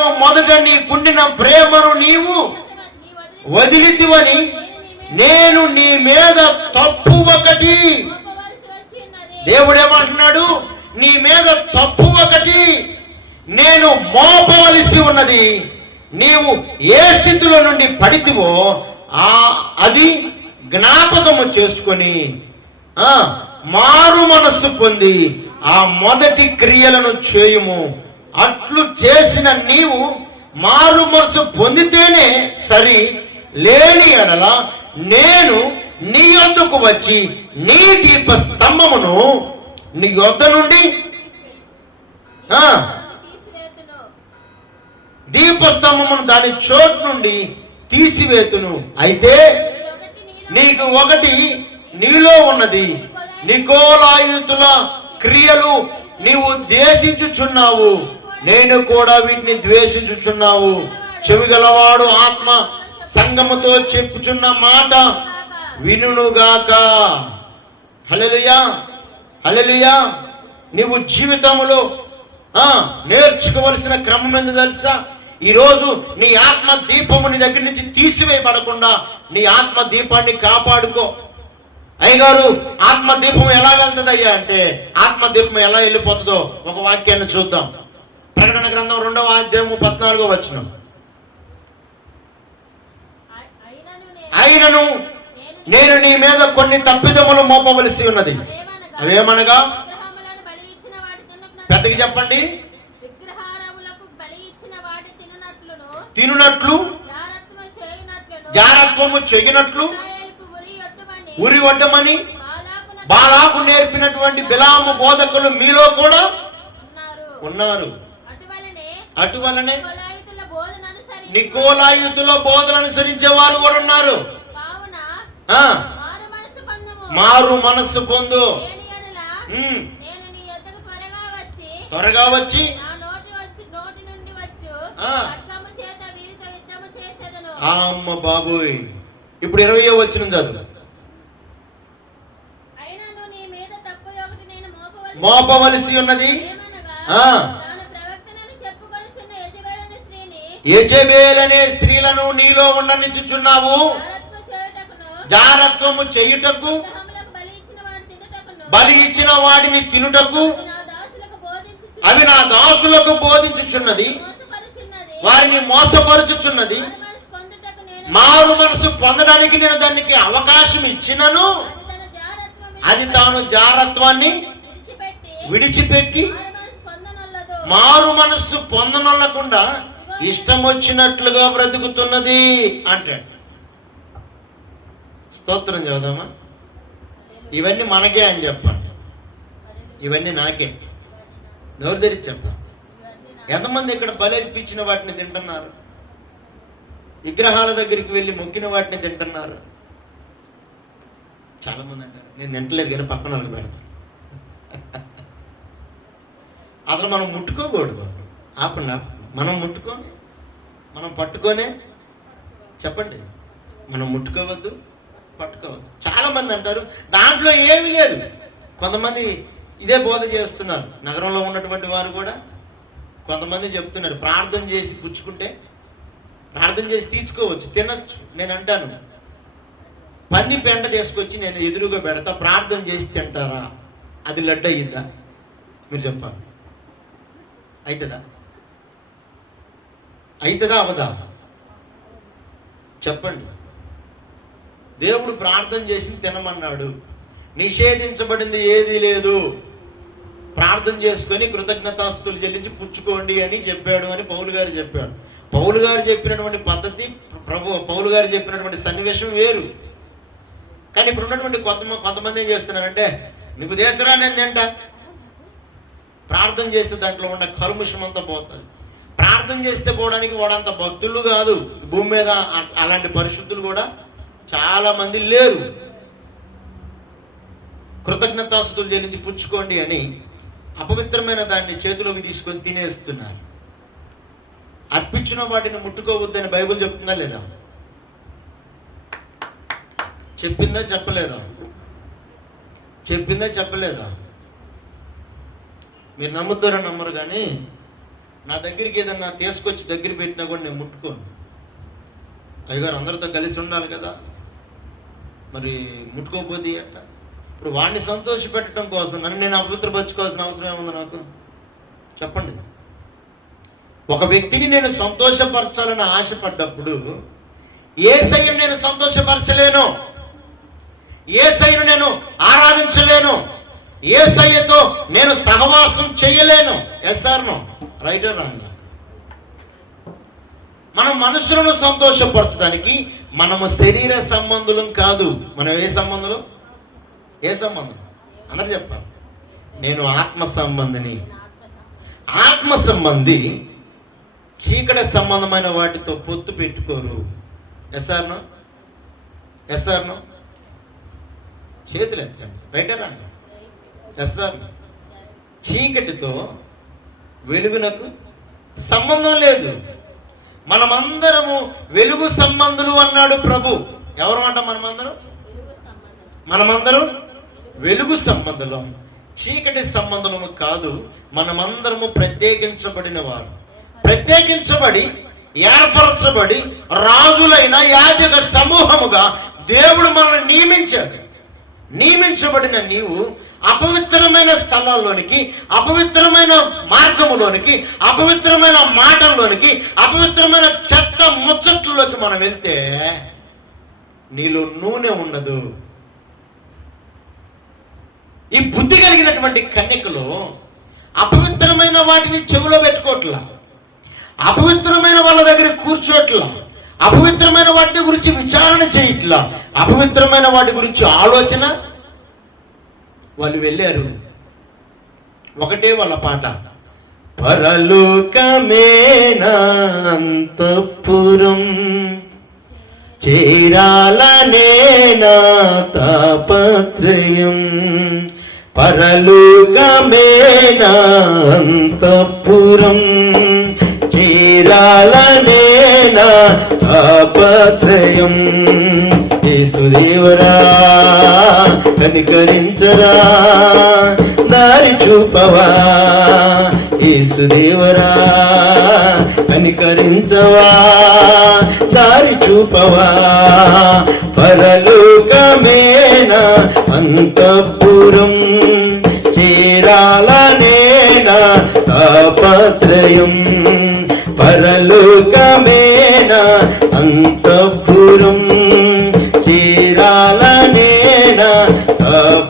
మొదట నీకుండిన ప్రేమను నీవు నీ వదిలితివని నేను నీ మీద తప్పు ఒకటి. దేవుడేమంటున్నాడు? నీ మీద తప్పు ఒకటి. నేను మోపవలసి ఉన్నది. నీవు ఏ స్థితిలో నుండి పడితివో ఆ అది జ్ఞాపకము చేసుకొని మారు మనస్సు పొంది ఆ మొదటి క్రియలను చేయుము. అట్లు చేసిన నీవు మారు మనసు పొందితేనే సరి లేని ఎడల నేను నీ యొద్దకు వచ్చి నీ దీప స్తంభమును నీ యొద్ద నుండి దీపస్తంభమును దాని చోటు నుండి తీసివేతును. అయితే నీకు ఒకటి నీలో ఉన్నది. నికోలాయుతుల క్రియలు నీవు ద్వేషించుచున్నావు నేను కూడా వీటిని ద్వేషించుచున్నావు. చెవిగలవాడు ఆత్మ సంగముతో చెప్పుచున్న మాట వినుగాక హల్లెలూయా హల్లెలూయా. నీవు జీవితంలో ఆ నేర్చుకోవలసిన క్రమం ఏందో తెలుసా? ఈరోజు నీ ఆత్మ దీపము నీ దగ్గర నుంచి తీసివేయబడకుండా నీ ఆత్మ దీపాన్ని కాపాడుకో. అయ్యగారు ఆత్మ దీపం ఎలా వెళ్తుంది అయ్యా అంటే ఆత్మ దీపం ఎలా వెళ్ళిపోతుందో ఒక వాక్యాన్ని చూద్దాం. ప్రకటన గ్రంథం రెండవ అధ్యాయము పద్నాలుగో వచ్చిన అయి- అయినను నేను నీ మీద కొన్ని తప్పిదములు మోపవలసి ఉన్నది. అవేమనగా? పెద్దకి చెప్పండి. విగ్రహారములకు తినునట్లు జారత్వము చెగినట్లు ఉరి వడ్డమని బాలాకు నేర్పినటువంటి బిలాము బోధకులు మీలో కూడా ఉన్నారు. అటువలనే నికోలాయుతులో బోధన అనుసరించే వారు కూడా ఉన్నారు. మారు మనస్సు పొందు. త్వరగా వచ్చి అమ్మ బాబోయ్. ఇప్పుడు ఇరవయో వచ్చిన చదువు. మోపవలసి ఉన్నది. ఆ. యజబేలనే స్త్రీలను నీలో చేయుటకును జారత్వము చేయుటకు బలి ఇచ్చిన వాడిని తినుటకు అవి నా దాసులకు బోధించుచున్నది. వారిని మోసపరుచుచున్నది. మారు మనసు పొందడానికి నేను దానికి అవకాశం ఇచ్చినను. అది తన జారత్వాన్ని విడిచిపెట్టి మారు మనస్సు పొందనొల్లకుండా ఇష్టం వచ్చినట్లుగా బ్రతుకుతున్నది అంటాడు స్తోత్రం చదుదామా ఇవన్నీ మనకే అని చెప్పండి. ఇవన్నీ నాకే. నోరు తెరిచి చెప్తాం ఎంతమంది ఇక్కడ బలర్పించిన వాటిని తింటున్నారు? విగ్రహాల దగ్గరికి వెళ్ళి మొక్కిన వాటిని తింటున్నారు? చాలామంది అంటారు నేను తింటలేదు కానీ పక్కన వాళ్ళు పెడతాను అసలు మనం ముట్టుకోకూడదు. ఆపండి ఆపండి. మనం ముట్టుకొని మనం పట్టుకొనే? చెప్పండి. మనం ముట్టుకోవద్దు పట్టుకోవద్దు. చాలామంది అంటారు దాంట్లో ఏమీ లేదు. కొంతమంది ఇదే బోధ చేస్తున్నారు. నగరంలో ఉన్నటువంటి వారు కూడా కొంతమంది చెప్తున్నారు ప్రార్థన చేసి పుచ్చుకుంటే ప్రార్థన చేసి తీసుకోవచ్చు తినచ్చు. నేను అంటాను పంది పెంట తీసుకొచ్చి నేను ఎదురుగా పెడతా ప్రార్థన చేసి తింటారా? అది లడ్డు అయ్యిందా? మీరు చెప్పాలి. అవుతుందా అవుతుందా అవదా చెప్పండి. దేవుడు ప్రార్థన చేసి తినమన్నాడు. నిషేధించబడింది ఏదీ లేదు. ప్రార్థన చేసుకొని కృతజ్ఞతాస్తులు చెల్లించి పుచ్చుకోండి అని చెప్పాడు అని పౌలు గారు చెప్పాడు పౌలు గారు చెప్పినటువంటి పద్ధతి ప్రభు పౌలు గారు చెప్పినటువంటి సన్నివేశం వేరు. కానీ ఇప్పుడు ఉన్నటువంటి కొంత కొంతమంది ఏం చేస్తున్నారంటే నీకు దేశరాని నేను తింటా ప్రార్థన చేస్తే దాంట్లో ఉన్న కల్ముషం అంతా పోతుంది. ప్రార్థన చేస్తే పోవడానికి వాడంత భక్తులు కాదు. భూమి మీద అలాంటి పరిశుద్ధులు కూడా చాలా మంది లేరు. కృతజ్ఞతాస్తులు చెల్లించి పుచ్చుకోండి అని అపవిత్రమైన దాన్ని చేతిలోకి తీసుకొని తినేస్తున్నారు. అర్పించిన వాటిని ముట్టుకోవద్దని బైబిల్ చెప్తుందా లేదా? చెప్పిందా చెప్పలేదా? చెప్పిందా చెప్పలేదా? మీరు నమ్ముతారో నమ్మరు కానీ నా దగ్గరికి ఏదన్నా తీసుకొచ్చి దగ్గర పెట్టినా కూడా నేను ముట్టుకోను. అయ్యగారు అందరితో కలిసి ఉండాలి కదా. మరి ముట్టుకోపోతే అట్ట ఇప్పుడు వాడిని సంతోష పెట్టడం కోసం నన్ను నేను అపవిత్రపరచుకోవాల్సిన అవసరం ఏముంది నాకు? చెప్పండి. ఒక వ్యక్తిని నేను సంతోషపరచాలని ఆశపడ్డప్పుడు ఏ సయ్యం నేను సంతోషపరచలేను. ఏ సైను నేను ఆరాధించలేను. ఏ సయ్యతో నేను సహవాసం చేయలేను. ఎస్ రైటర్ రాంగా? మన మనసులను సంతోషపరచడానికి మనము శరీర సంబంధులం కాదు. మనం ఏ సంబంధులు? ఏ సంబంధం అందరు చెప్పాలి. నేను ఆత్మ సంబంధిని. ఆత్మ సంబంధి చీకటి సంబంధమైన వాటితో పొత్తు పెట్టుకోరు. ఎస్ఆర్నో ఎస్ఆర్నో చేతులు ఎత్తండి రైటా రాంగ్? ఎస్ఆర్ చీకటితో వెలుగునకు సంబంధం లేదు. మనమందరము వెలుగు సంబంధులు అన్నాడు ప్రభు. ఎవరు అంట మనమందరం? మనమందరం వెలుగు సంబంధులం. చీకటి సంబంధము కాదు మనమందరము ప్రత్యేకించబడిన వారు ప్రత్యేకించబడి ఏర్పరచబడి రాజులైన యాజక సమూహముగా దేవుడు మనల్ని నియమించాడు. నియమించబడిన నీవు అపవిత్రమైన స్థలంలోనికి అపవిత్రమైన మార్గములోనికి అపవిత్రమైన మాటల్లోనికి అపవిత్రమైన చెత్త ముచ్చట్లలోకి మనం వెళ్తే నీలో నూనె ఉండదు. ఈ బుద్ధి కలిగినటువంటి కన్యకలు అపవిత్రమైన వాటిని చెవిలో పెట్టుకోవట్లా అపవిత్రమైన వాళ్ళ దగ్గర కూర్చోట్లా అపవిత్రమైన వాటి గురించి విచారణ చేయట్లా అపవిత్రమైన వాటి గురించి ఆలోచన వాళ్ళు వెళ్ళారు. ఒకటే వాళ్ళ పాట. పరలోకమేనాంతపురం చేరాలనేనా తాపత్రయం పరలోకమేనాంతపురం చేరాలనేనా తాపత్రయం యేసుదేవరా కనికరించరా దారి చూపవా? యేసుదేవరా కనికరించవా దారి చూపవా? పరలోకమేనా అంతఃపురం చేరాలనేనా తాపత్రయం. పరలోకమేనా అంతఃపురం.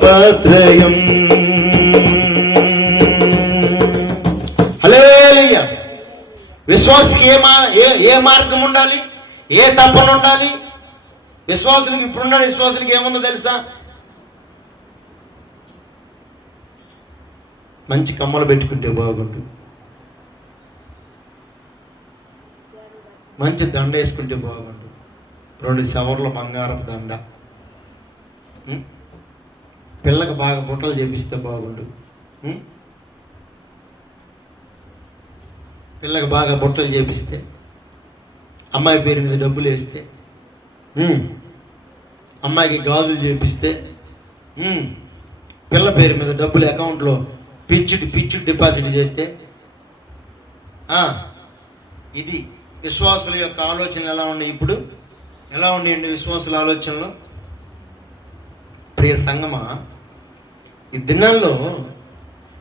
తాపత్రయం హల్లెలూయా. విశ్వాసికి ఏ మా ఏ ఏ మార్గం ఉండాలి? ఏ తప్పన ఉండాలి? విశ్వాసులకి ఇప్పుడున్న విశ్వాసులకి ఏముందో తెలుసా? మంచి కమ్మలు పెట్టుకుంటే బాగుండు మంచి దండ వేసుకుంటే బాగుండు రెండు సవర్ల బంగారపు దండ. పిల్లకి బాగా బుట్టలు చేపిస్తే బాగుండు. పిల్లకి బాగా బుట్టలు చేపిస్తే అమ్మాయి పేరు మీద డబ్బులు వేస్తే అమ్మాయికి గాజులు చేపిస్తే పిల్ల పేరు మీద డబ్బులు అకౌంట్లో పిచ్చుడు పిచ్చుడు డిపాజిట్ చేస్తే ఇది విశ్వాసుల యొక్క ఆలోచనలు ఎలా ఉన్నాయి ఇప్పుడు? ఎలా ఉన్నాయండి విశ్వాసుల ఆలోచనలు? ప్రియ సంగమా ఈ దినాల్లో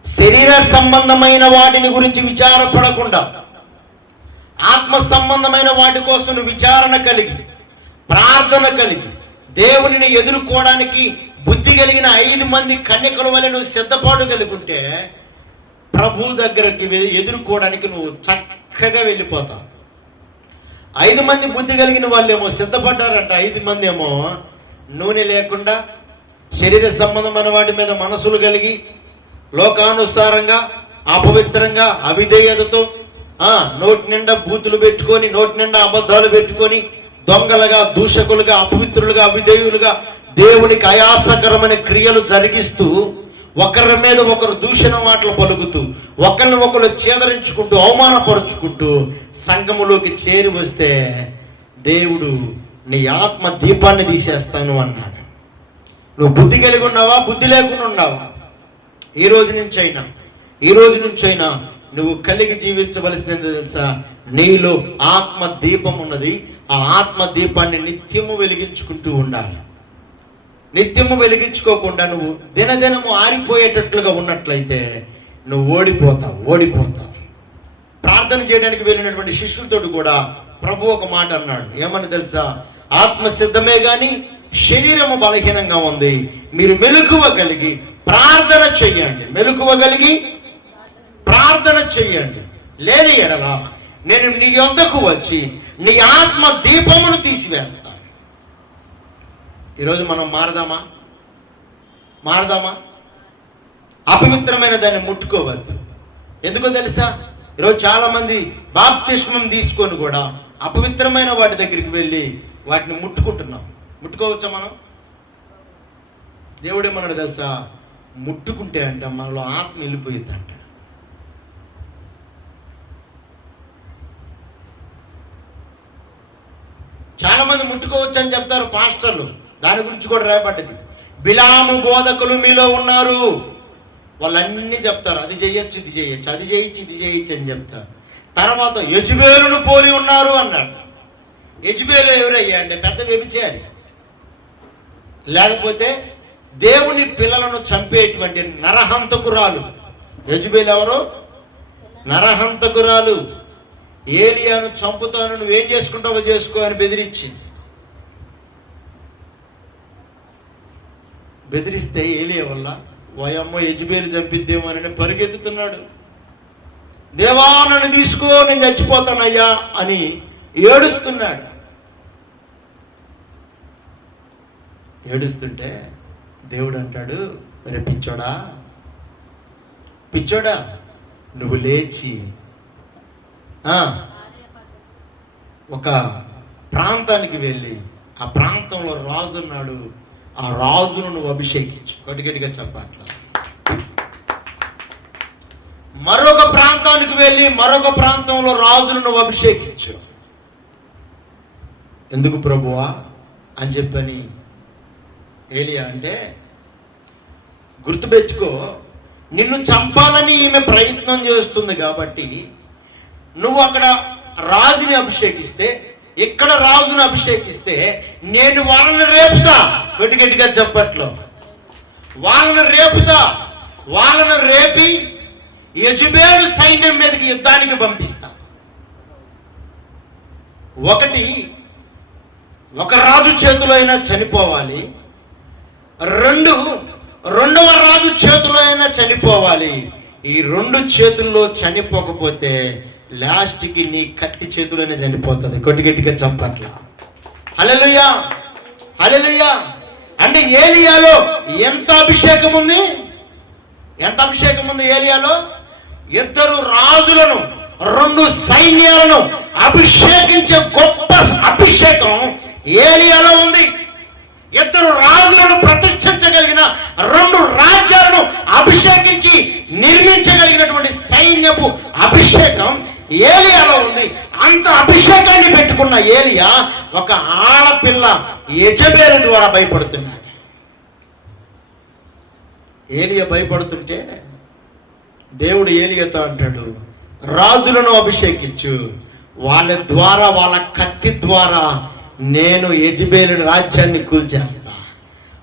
శరీర సంబంధమైన వాటిని గురించి విచారపడకుండా ఆత్మ సంబంధమైన వాటి కోసం నువ్వు విచారణ కలిగి ప్రార్థన కలిగి దేవునిని ఎదుర్కోవడానికి బుద్ధి కలిగిన ఐదు మంది కన్యకల వల్ల నువ్వు సిద్ధపాటు కలిగి ఉంటే ప్రభు దగ్గరికి ఎదుర్కోవడానికి నువ్వు చక్కగా వెళ్ళిపోతావు. ఐదు మంది బుద్ధి కలిగిన వాళ్ళేమో సిద్ధపడ్డారంట ఐదు మంది ఏమో నూనె లేకుండా శరీర సంబంధమైన వాటి మీద మనసులు కలిగి లోకానుసారంగా అపవిత్రంగా అవిధేయతతో నోటి నిండా బూతులు పెట్టుకొని నోటి నిండా అబద్ధాలు పెట్టుకొని దొంగలుగా దూషకులుగా అపవిత్రులుగా అవిధేయులుగా దేవునికి అయాసకరమైన క్రియలు జరిగిస్తూ ఒకరి మీద ఒకరు దూషణ మాటలు పలుకుతూ ఒకరిని ఒకరు చేదరించుకుంటూ అవమానపరుచుకుంటూ సంఘములోకి చేరి వస్తే దేవుడు నీ ఆత్మ దీపాన్ని తీసేస్తాను అన్నాడు. నువ్వు బుద్ధి కలిగి ఉన్నావా? బుద్ధి లేకుండా ఉన్నావా? ఈ రోజు నుంచి అయినా ఈ రోజు నుంచి అయినా నువ్వు కలిగి జీవించవలసింది ఏంటో తెలుసా? నీలో ఆత్మ దీపం ఉన్నది. ఆ ఆత్మ దీపాన్ని నిత్యము వెలిగించుకుంటూ ఉండాలి. నిత్యము వెలిగించుకోకుండా నువ్వు దినదినము ఆరిపోయేటట్లుగా ఉన్నట్లయితే నువ్వు ఓడిపోతావు ఓడిపోతావు. ప్రార్థన చేయడానికి వెళ్ళినటువంటి శిష్యులతో కూడా ప్రభు ఒక మాట అన్నాడు. ఏమని తెలుసా? ఆత్మ సిద్ధమే కానీ శరీరము బలహీనంగా ఉంది. మీరు మెలకువ కలిగి ప్రార్థన చెయ్యండి. మెలకువ కలిగి ప్రార్థన చెయ్యండి. లేని ఎడల నేను నీ యొద్దకు వచ్చి నీ ఆత్మ దీపమును తీసివేస్తాను ఈరోజు మనం మారదామా? మారదామా? అపవిత్రమైన దాన్ని ముట్టుకోవద్దు. ఎందుకో తెలుసా? ఈరోజు చాలా మంది బాప్తిష్మం తీసుకొని కూడా అపవిత్రమైన వాటి దగ్గరికి వెళ్ళి వాటిని ముట్టుకుంటున్నాం. ముట్టుకోవచ్చా మనం? దేవుడే మనకు తెలుసా? ముట్టుకుంటే అంట మనలో ఆత్మ వెళ్ళిపోయిందంట చాలా మంది ముట్టుకోవచ్చు అని చెప్తారు పాస్టర్లు. దాని గురించి కూడా రేపడ్డది బిలాము బోధకులు మీలో ఉన్నారు. వాళ్ళన్నీ చెప్తారు అది చేయొచ్చు ఇది చేయొచ్చు అది చేయొచ్చు ఇది చేయొచ్చు అని చెప్తారు. తర్వాత యజుబేలును పోలి ఉన్నారు అన్నాడు. యజుబేలు ఎవరయ్యా అంటే పెద్ద వ్యభిచారి. లేకపోతే దేవుని పిల్లలను చంపేటువంటి నరహంతకురాలు. యజుబేలు ఎవరు? నరహంతకురాలు. ఏలియాను చంపుతాను నువ్వేం చేసుకుంటావో చేసుకో అని బెదిరించింది. బెదిరిస్తే ఏలియా వల్ల వయమ్మ యజుబేలు చంపిద్దేమో అని పరిగెత్తుతున్నాడు. దేవా నన్ను తీసుకో నేను చచ్చిపోతానయ్యా అని ఏడుస్తున్నాడు. ఏడుస్తుంటే దేవుడు అంటాడు రే పిచ్చోడా పిచ్చోడా నువ్వు లేచి ఒక ప్రాంతానికి వెళ్ళి ఆ ప్రాంతంలో రాజు ఉన్నాడు ఆ రాజును నువ్వు అభిషేకించు. గట్టిగట్టిగా చెప్పట్ల మరొక ప్రాంతానికి వెళ్ళి మరొక ప్రాంతంలో రాజును నువ్వు అభిషేకించు. ఎందుకు ప్రభువా? అని చెప్పని ఏలియా అంటే గుర్తుపెట్టుకో నిన్ను చంపాలని ఈమె ప్రయత్నం చేస్తుంది కాబట్టి నువ్వు అక్కడ రాజుని అభిషేకిస్తే ఇక్కడ రాజును అభిషేకిస్తే నేను వాళ్ళని రేపుతా. గట్టి గట్టిగా చెప్పట్లో. వాళ్ళని రేపుతా. వాళ్ళను రేపి యజుబేలు సైన్యం మీదకి యుద్ధానికి పంపిస్తా. ఒకటి ఒక రాజు చేతిలో అయినా చనిపోవాలి. రెండు రెండవ రాజు చేతిలో అయినా చనిపోవాలి. ఈ రెండు చేతుల్లో చనిపోకపోతే లాస్ట్కి నీ కత్తి చేతులైనా చనిపోతుంది. కొట్టి గట్టిగా చంపట్ల. హలలుయా హలలుయా అంటే ఏలియాలో ఎంత అభిషేకం ఉంది? ఎంత అభిషేకం ఉంది ఏలియాలో? ఇద్దరు రాజులను రెండు సైన్యాలను అభిషేకించే గొప్ప అభిషేకం ఏలియాలో ఉంది. ఇద్దరు రాజులను ప్రతిష్ఠించగలిగిన రెండు రాజ్యాలను అభిషేకించి నిర్మించగలిగినటువంటి సైన్యపు అభిషేకం ఏలియాలో ఉంది. అంత అభిషేకాన్ని పెట్టుకున్న ఏలియా ఒక ఆడపిల్ల యజబేలు ద్వారా భయపడుతున్నాడు. ఏలియా భయపడుతుంటే దేవుడు ఏలియతో అంటాడు రాజులను అభిషేకించు. వాళ్ళ ద్వారా వాళ్ళ కత్తి ద్వారా నేను యజ్బేలు రాజ్యాన్ని కూల్చేస్తా.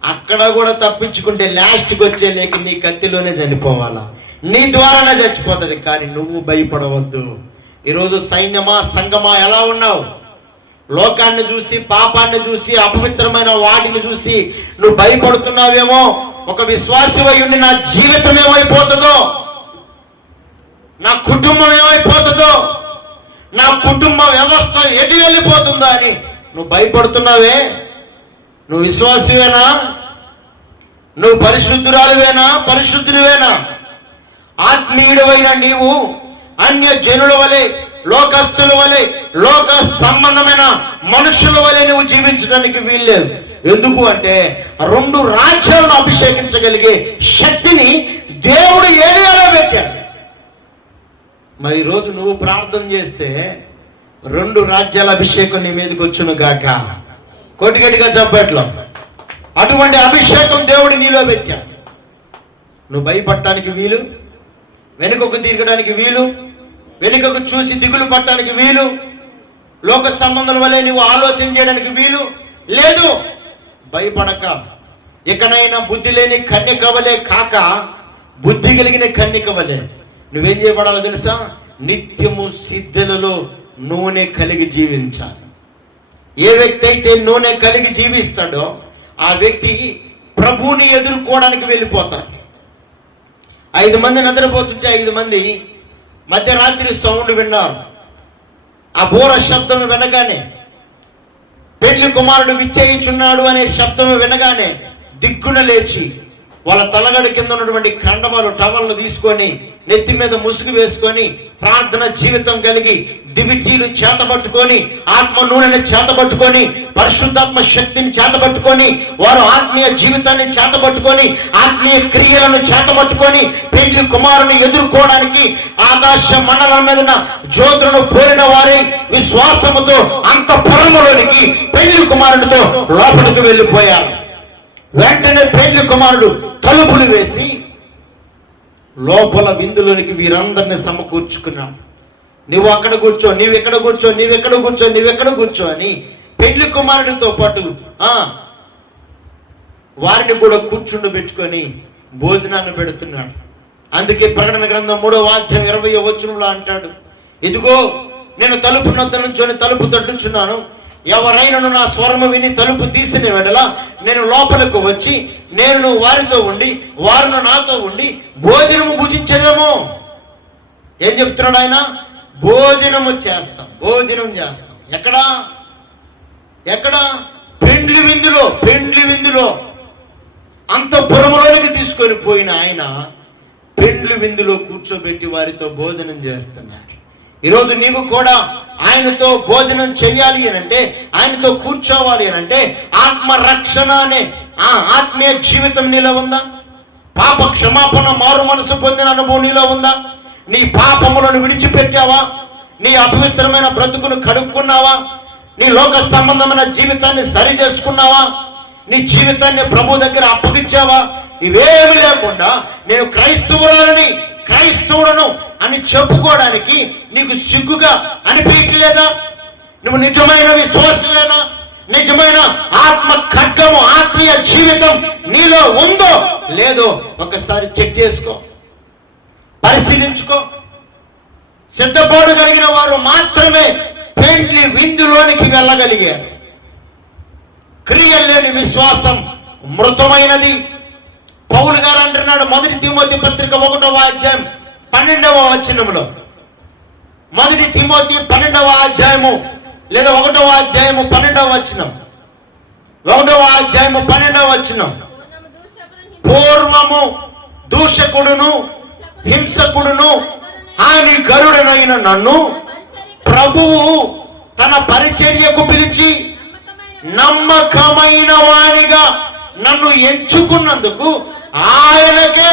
అక్కడ కూడా తప్పించుకుంటే లాస్ట్కి వచ్చే లేక నీ కత్తిలోనే చనిపోవాలా? నీ ద్వారానే చచ్చిపోతుంది కానీ నువ్వు భయపడవద్దు. ఈరోజు సైన్యమా సంగమా ఎలా ఉన్నావు? లోకాన్ని చూసి పాపాన్ని చూసి అపవిత్రమైన వాటిని చూసి నువ్వు భయపడుతున్నావేమో? ఒక విశ్వాసమై ఉండి నా జీవితం ఏమైపోతుందో? నా కుటుంబం ఏమైపోతుందో? నా కుటుంబ వ్యవస్థ ఎటు వెళ్ళిపోతుందో అని నువ్వు భయపడుతున్నావే? నువ్వు విశ్వాసవేనా? నువ్వు పరిశుద్ధురాలువేనా? పరిశుద్ధుడివేనా ఆత్మీయుడవైన నీవు అన్య జనుల వలె లోకస్తుల వలె లోక సంబంధమైన మనుషుల వలె నువ్వు జీవించడానికి వీల్లేదు. ఎందుకు అంటే రెండు రాజ్యాలను అభిషేకించగలిగే శక్తిని దేవుడు ఏరియాలో పెట్టాడు మరి రోజు నువ్వు ప్రార్థన చేస్తే రెండు రాజ్యాల అభిషేకం నీ మీదకి వచ్చును గాక. కొట్టిగట్టిగా చెప్పట్లో అటువంటి అభిషేకం దేవుడు నీలో పెట్టాడు. నువ్వు భయపడటానికి వీలు వెనుకకు తిరగడానికి వీలు వెనుకకు చూసి దిగులు పట్టడానికి వీలు లోక సంబంధం వల్లే నువ్వు ఆలోచన చేయడానికి వీలు లేదు. భయపడక. ఇకనైనా బుద్ధి లేని కన్యకవలే కాక బుద్ధి కలిగిన కన్యకవలే నువ్వేం చేయబడాలో తెలుసా? నిత్యము సిద్ధులలో నూనె కలిగి జీవించాలి. ఏ వ్యక్తి అయితే నూనె కలిగి జీవిస్తాడో ఆ వ్యక్తి ప్రభువుని ఎదుర్కోవడానికి వెళ్ళిపోతాడు. ఐదు మంది నిద్రపోతుంటే ఐదు మంది మధ్యరాత్రి సౌండ్ విన్నారు. ఆ బోర శబ్దం వినగానే పెళ్ళి కుమారుడు విచ్చేయించున్నాడు అనే శబ్దం వినగానే దిక్కున లేచి వాళ్ళ తలగడ కింద ఉన్నటువంటి కండమాలు టవల్ను తీసుకొని నెత్తి మీద ముసుగు వేసుకొని ప్రార్థన జీవితం కలిగి దివిటీలు చేతబట్టుకొని ఆత్మ నూనెని చేతబట్టుకొని పరిశుద్ధాత్మ శక్తిని చేతబట్టుకొని వారు ఆత్మీయ జీవితాన్ని చేతబట్టుకొని ఆత్మీయ క్రియలను చేతబట్టుకొని పెళ్ళి కుమారుని ఎదుర్కోవడానికి ఆకాశ మండలం మీద జ్యోతులను పోలిన వారి విశ్వాసముతో అంత పొరములోనికి పెళ్ళి కుమారుడితో లోపలికి వెళ్ళిపోయారు. వెంటనే పెళ్ళి కుమారుడు తలుపులు వేసి లోపల విందులోనికి వీరందరిని సమకూర్చుకున్నాం. నువ్వు అక్కడ కూర్చో నీవు ఎక్కడ కూర్చో నీవు ఎక్కడ కూర్చో నీవు ఎక్కడ కూర్చో అని పెళ్ళి కుమారుడితో పాటు వారిని కూడా కూర్చుండబెట్టుకొని భోజనాన్ని పెడుతున్నాడు. అందుకే ప్రకటన గ్రంథం మూడవ అధ్యాయం ఇరవై వచనంలో అంటాడు ఇదిగో నేను తలుపు నొద్ద నుంచొని తలుపు తట్టుచున్నాను. ఎవరైనను నా స్వరము విని తలుపు తీసిన వెడల నేను లోపలకు వచ్చి నేను వారితో ఉండి వారిను నాతో ఉండి భోజనము భుజించదేమో. ఏం చెప్తున్నాడు ఆయన? భోజనము చేస్తాం భోజనం చేస్తాం. ఎక్కడా? ఎక్కడ? పెండ్లి విందులో పెండ్లి విందులో. అంత పురములోనికి తీసుకొని పోయిన ఆయన పెండ్లి విందులో కూర్చోబెట్టి వారితో భోజనం చేస్తున్నాడు. ఈరోజు నీవు కూడా ఆయనతో భోజనం చెయ్యాలి అని అంటే ఆయనతో కూర్చోవాలి అని అంటే ఆత్మ రక్షణ అనే ఆ ఆత్మీయ జీవితం నీలో ఉందా? పాప క్షమాపణ మారు మనసు పొందిన అనుభవం నీలో ఉందా? నీ పాపములను విడిచిపెట్టావా? నీ అపవిత్రమైన బ్రతుకును కడుక్కున్నావా? నీ లోక సంబంధమైన జీవితాన్ని సరి చేసుకున్నావా? నీ జీవితాన్ని ప్రభు దగ్గర అప్పగించావా? ఇవేమి లేకుండా నేను క్రైస్తవురాలని క్రైస్తవుడను అని చెప్పుకోవడానికి నీకు సిగ్గుగా అనిపించలేదా? నువ్వు నిజమైన విశ్వాసమేనా నిజమైన ఆత్మ ఖడ్గము ఆత్మీయ జీవితం నీలో ఉందో లేదో ఒకసారి చెక్ చేసుకో. పరిశీలించుకో. సిద్ధపాటు కలిగిన వారు మాత్రమే పెండ్లి విందులోనికి వెళ్ళగలిగారు. క్రియ లేని విశ్వాసం మృతమైనది. పౌలు గారు అంటున్నాడు మొదటి దిగుమతి పత్రిక ఒకటో అధ్యాయం పన్నెండవ వచనంలో మొదటి తిమోతి పన్నెండవ అధ్యాయము లేదా ఒకటవ అధ్యాయము పన్నెండవ వచనం. ఒకటవ అధ్యాయము పన్నెండవ వచనం. పూర్వము దూషకుడును హింసకుడును హాని గరుడనైన నన్ను ప్రభువు తన పరిచర్యకు పిలిచి నమ్మకమైన వాణిగా నన్ను ఎంచుకున్నందుకు ఆయనకే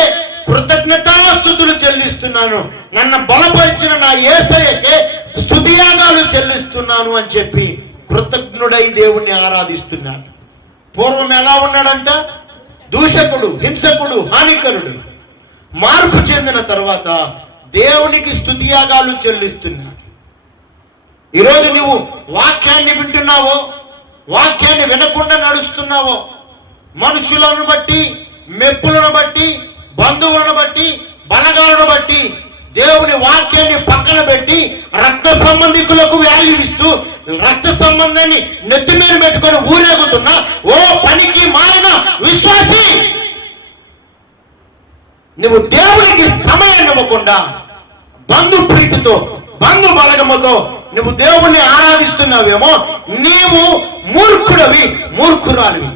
కృతజ్ఞతాస్థుతులు చెల్లిస్తున్నాను. నన్ను బలపరిచిన నా ఏసయ్యకే స్థుతియాగాలు చెల్లిస్తున్నాను అని చెప్పి కృతజ్ఞుడై దేవుణ్ణి ఆరాధిస్తున్నాడు. పూర్వం ఎలా ఉన్నాడంట? దూషకుడు హింసకుడు హానికరుడు. మార్పు చెందిన తర్వాత దేవునికి స్తుతియాగాలు చెల్లిస్తున్నాడు. ఈరోజు నువ్వు వాక్యాన్ని వింటున్నావో? వాక్యాన్ని వినకుండా నడుస్తున్నావో? మనుషులను బట్టి మెప్పులను బట్టి బంధువులను బట్టి బలగాలను బట్టి దేవుని వాక్యాన్ని పక్కన పెట్టి రక్త సంబంధికులకు వాల్యూ ఇస్తూ రక్త సంబంధాన్ని నెత్తి మీద పెట్టుకొని ఊరేగుతున్నా ఓ పనికి మారిన విశ్వాసి. నువ్వు దేవునికి సమయం ఇవ్వకుండా బంధు ప్రీతితో బంధు బలగముతో నువ్వు దేవుణ్ణి ఆరాధిస్తున్నావేమో నీవు మూర్ఖుడవి మూర్ఖురాలివి.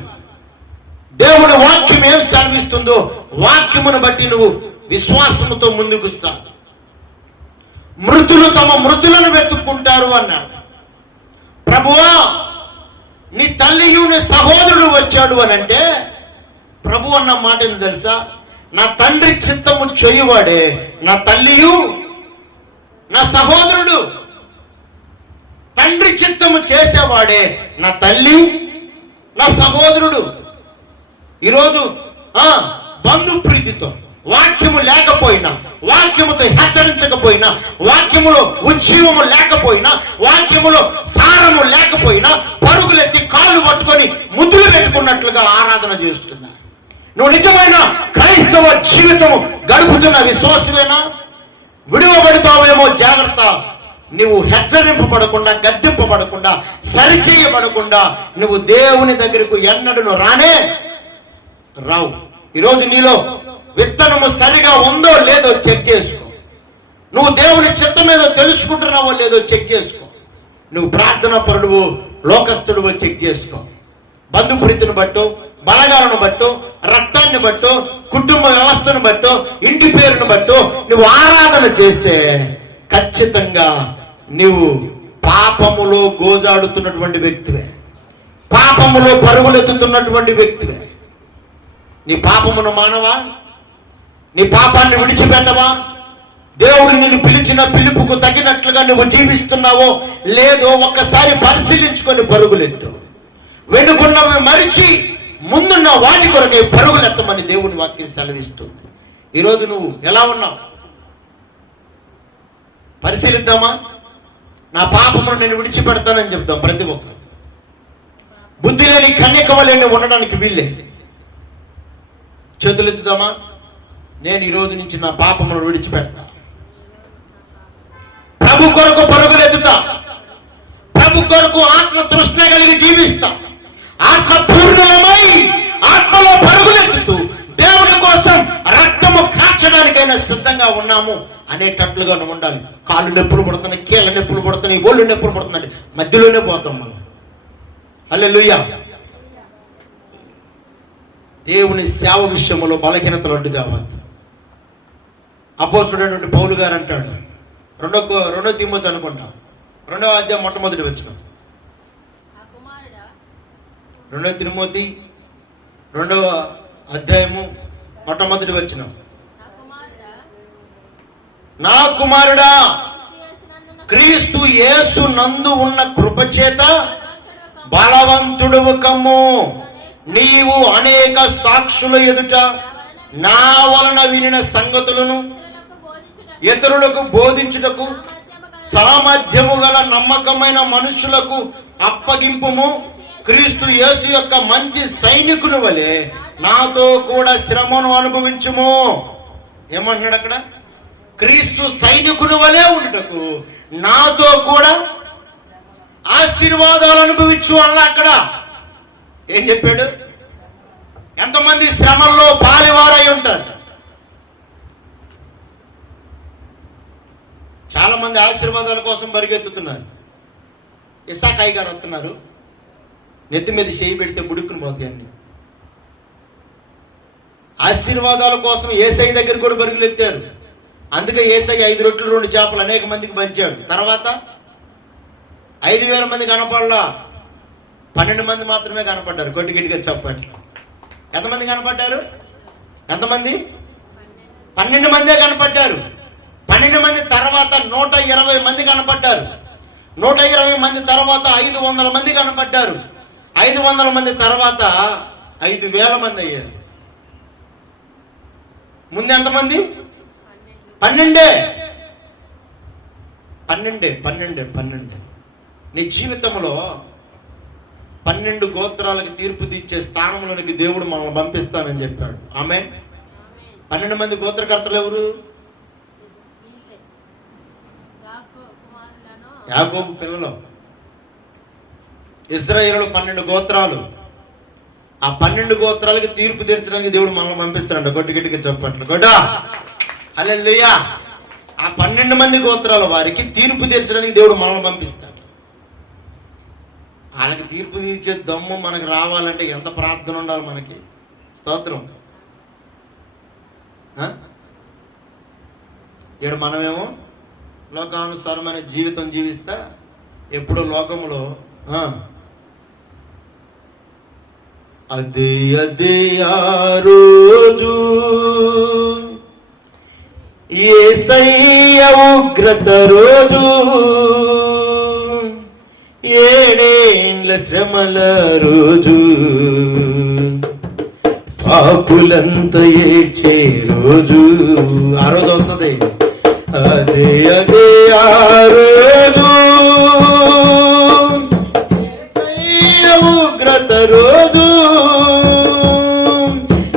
దేవుని వాక్యం ఏం సెలవిస్తుందో వాక్యమును బట్టి నువ్వు విశ్వాసముతో ముందుకు సాగు మృతులు తమ మృతులను వెతుక్కుంటారు అన్నాడు. ప్రభువా నీ తల్లి నీ సహోదరుడు వచ్చాడు అని అంటే ప్రభు అన్న మాట తెలుసా? నా తండ్రి చిత్తము చేయువాడే నా తల్లియు నా సహోదరుడు. తండ్రి చిత్తము చేసేవాడే నా తల్లి నా సహోదరుడు. ఈరోజు ఆ బంధు ప్రీతితో వాక్యము లేకపోయినా వాక్యముతో హెచ్చరించకపోయినా వాక్యములో ఉజ్జీవము లేకపోయినా వాక్యములో సారము లేకపోయినా పరుగులెత్తి కాళ్ళు పట్టుకొని ముద్దులు పెట్టుకున్నట్లుగా ఆరాధన చేస్తున్నా. నువ్వు నిజమైన క్రైస్తవ జీవితము గడుపుతున్న విశ్వాసమేనా విడువబడతావేమో జాగ్రత్త. నువ్వు హెచ్చరింపబడకుండా గద్దెంపబడకుండా సరిచేయబడకుండా నువ్వు దేవుని దగ్గరకు ఎన్నడను రానే రావు. ఈరోజు నీలో విత్తనము సరిగా ఉందో లేదో చెక్ చేసుకో. నువ్వు దేవుని చిత్తం ఏదో తెలుసుకుంటున్నావో లేదో చెక్ చేసుకో. నువ్వు ప్రార్థన పరుడువు లోకస్తుడువో చెక్ చేసుకో. బంధుప్రీతిని బట్టు బలగాలను బట్టు రక్తాన్ని బట్టు కుటుంబ వ్యవస్థను బట్టు ఇంటి పేరును బట్టు నువ్వు ఆరాధన చేస్తే ఖచ్చితంగా నీవు పాపములో గోజాడుతున్నటువంటి వ్యక్తివే. పాపములో పరుగులెత్తుతున్నటువంటి వ్యక్తివే. నీ పాపమును మానవా? నీ పాపాన్ని విడిచిపెట్టవా? దేవుడు నిన్ను పిలిచిన పిలుపుకు తగినట్లుగా నువ్వు జీవిస్తున్నావో లేదో ఒక్కసారి పరిశీలించుకొని పరుగులెత్తు. వెనుకున్నవి మరిచి ముందున్న వాటి కొరకే పరుగులెత్తమని దేవుని వాక్యం సెలవిస్తుంది. ఈరోజు నువ్వు ఎలా ఉన్నావు? పరిశీలిద్దామా? నా పాపమును నేను విడిచిపెడతానని చెప్తాం ప్రతి ఒక్కరు. బుద్ధి లేని కన్యక ఉండడానికి వీల్లేదు. చేతులెత్తుదామా? నేను ఈ రోజు నుంచి నా పాపమును విడిచిపెడతా. ప్రభు కొరకు పరుగులెత్తుతా. ప్రభు కొరకు ఆత్మ తృష్ణ కలిగి జీవిస్తా. ఆత్మ పూర్ణమై ఆత్మలో పరుగులెత్తుతూ దేవుడి కోసం రక్తము కాచడానికైనా సిద్ధంగా ఉన్నాము అనేటట్లుగా ఉండాలి. కాళ్ళు నొప్పులు పడుతున్నాయి కీళ్ళ నొప్పులు పడుతున్నాయి ఒళ్ళు నొప్పులు పడుతున్నాయి. మధ్యలోనే పోతాం మనం. అల్లెలుయ్యా దేవుని సేవ విషయంలో బలహీనతలు అడ్డు కావద్దు. అపోసుడైనటువంటి పౌలు గారు అంటాడు. రెండో రెండో తిమ్మతి అనుకుంటా. రెండో అధ్యాయం మొట్టమొదటి వచ్చిన రెండో తిరుమతి రెండవ అధ్యాయము మొట్టమొదటి వచ్చిన నా కుమారుడా క్రీస్తు యేసు నందు ఉన్న కృపచేత బలవంతుడు కమ్ము. నీవు అనేక సాక్షుల ఎదుట నా వలన వినిన సంగతులను ఇతరులకు బోధించుటకు సామర్థ్యము గల నమ్మకమైన మనుషులకు అప్పగింపుము. క్రీస్తు యేసు యొక్క మంచి సైనికుని వలె నాతో కూడా శ్రమను అనుభవించుము. ఏమంటున్నాడు అక్కడ? క్రీస్తు సైనికుని వలె ఉండటకు నాతో కూడా ఆశీర్వాదాలు అనుభవించు అన్న అక్కడ. ఏం చెప్పాడు? ఎంతమంది శ్రమల్లో పాలివారై ఉంటారు? చాలా మంది ఆశీర్వాదాల కోసం పరిగెత్తుతున్నారు. ఇసాకాయ్ గారు వస్తున్నారు. నెత్తి మీద చేయి పెడితే బుడుక్కుని పోతాయి అన్ని. ఆశీర్వాదాల కోసం ఏసై దగ్గర కూడా పరుగులెత్తారు అందుకే ఏసై ఐదు రొట్టెలు రెండు చేపలు అనేక మందికి పంచాడు. తర్వాత ఐదు వేల మంది కనపడలా పన్నెండు మంది మాత్రమే కనపడ్డారు. కొట్టి గట్టిగా చెప్పండి. ఎంతమంది కనపడ్డారు? ఎంతమంది? పన్నెండు మందే కనపడ్డారు. పన్నెండు మంది తర్వాత నూట ఇరవై మంది కనపడ్డారు. నూట ఇరవై మంది తర్వాత ఐదు వందల మంది కనపడ్డారు. ఐదు వందల మంది తర్వాత ఐదు వేల మంది అయ్యారు. ముందు ఎంతమంది? పన్నెండే. పన్నెండే పన్నెండే పన్నెండే. నీ జీవితంలో పన్నెండు గోత్రాలకు తీర్పు తీర్చే స్థానంలోనికి దేవుడు మనల్ని పంపిస్తానని చెప్పాడు. ఆమె పన్నెండు మంది గోత్రకర్తలు ఎవరు? యాగోబు యాకోబు పిల్లలు. ఇజ్రాయేల్ పన్నెండు గోత్రాలు. ఆ పన్నెండు గోత్రాలకి తీర్పు తీర్చడానికి దేవుడు మనల్ని పంపిస్తాడు గొట్టి గట్టిగా చెప్పట్లు. గొడ్డా! అల్లెల్లుయ్యా ఆ పన్నెండు మంది గోత్రాల వారికి తీర్పు తీర్చడానికి దేవుడు మనల్ని పంపిస్తాడు. వాళ్ళకి తీర్పు తీర్చే దమ్ము మనకు రావాలంటే ఎంత ప్రార్థన ఉండాలి మనకి? స్తోత్రం. ఆ? ఇక్కడ మనమేమో? లోకానుసారమైన జీవితం జీవిస్తా ఎప్పుడో లోకములో ఆ, కన్నీళ్ళ జమల రోజు. పాపులంత ఏడ్చే రోజు. ఆ రోజు వస్తుంది. అదే అదే ఆ రోజు. ఉగ్రత రోజు.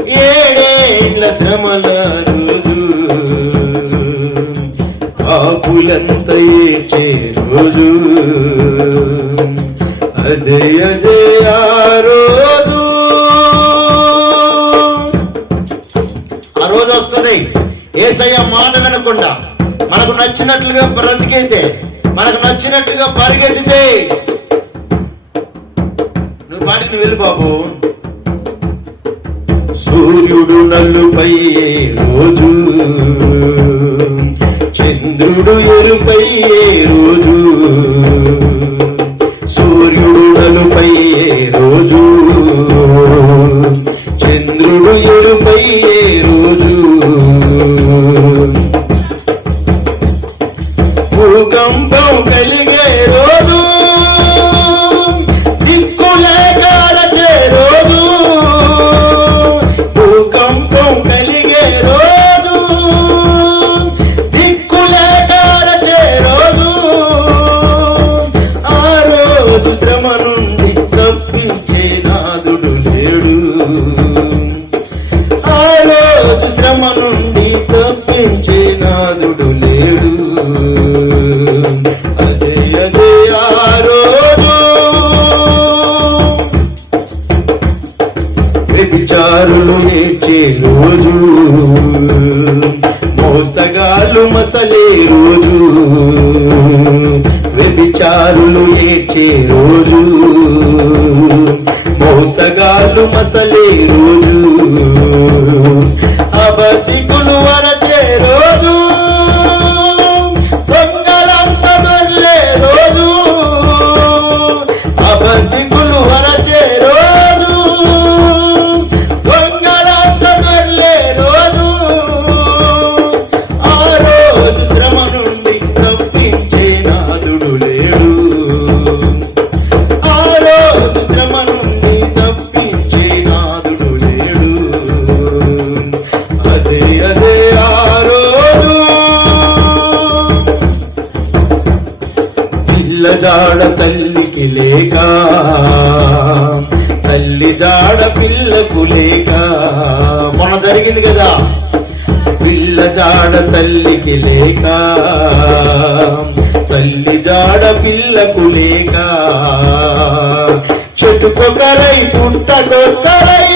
ఏడేళ్ళ శ్రమల రోజు. పాపులంత ఏడ్చే రోజు. జాడ తల్లికి లేక తల్లి జాడ పిల్లకు లేక. మొన్న జరిగింది కదా పిల్ల జాడ తల్లికి లేక తల్లి జాడ పిల్లకు లేక. చెట్టుకొకరై పుట్టకొకరై